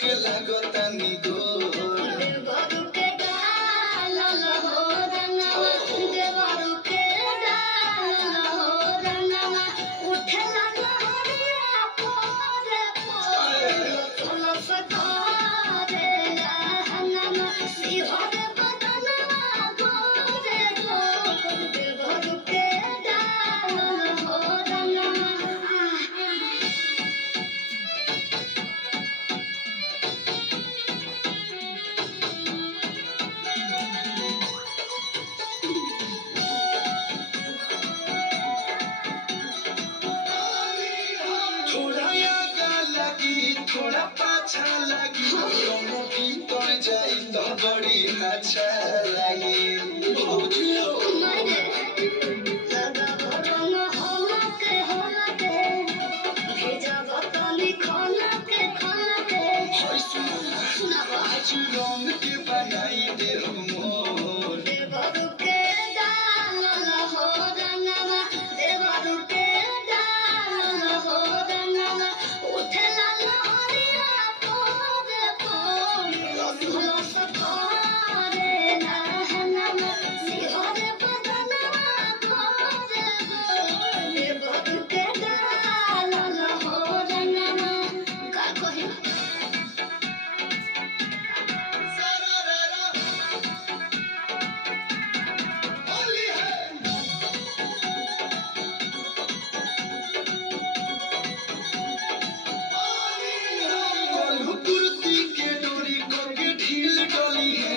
के लागो तनी गोर देवरू के डालल हो रंगवा देवरू के डालल हो रंगवा उठला लहरिया पोरे पोरे सोलो सतारे लहंगवा सिहर बदनवा गोरे गोर देवरू के डालल हो रंगवा थोड़ा आगा लगी थोड़ा पाछा लगी दोनों भीतर जाई तो बड़ी अच्छा लगी मारे लगा रंग होला के भेजा बतानी खाना के सुनावा आज रंग के बनाई दे मोर देवरू के डालल हो रंगवा देवरू के डालल हो रंगवा उठला लहरिया पोरे पोरे सतारे लहंगवा सिहर बदनवा गोरे गोरे देवरू के डालल हो रंगवा का कही होली है कोल्हू कुर्ती के डोरी करके ढील डली है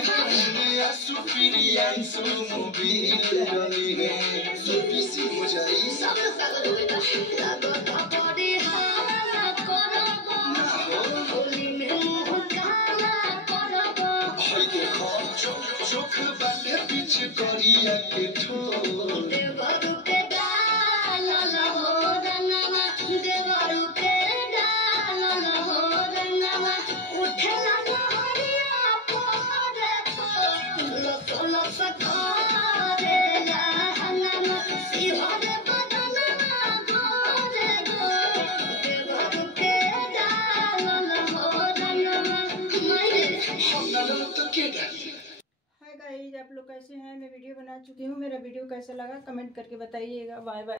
आंसू प्रियांशु मोबिल डली है सुबीसी हो जाई सब सगल होइता लागत पड़ी हाला करबो होली में मुंह काला करबो हई देखो चोख बाले बीच करिया के ठोर देवरू के डालल हो रंगवा देवरू के डालल हो रंगवा उठला लहरिया पोरे पोरे सोलो सतारे लहंगवा सिहर बदनवा गोरे गोरे देवरू के डालल हो रंगवा मारे हम ना तो के डाली हाय गाइस, आप लोग कैसे हैं? मैं वीडियो बना चुकी हूँ। मेरा वीडियो कैसा लगा कमेंट करके बताइएगा। Bye by.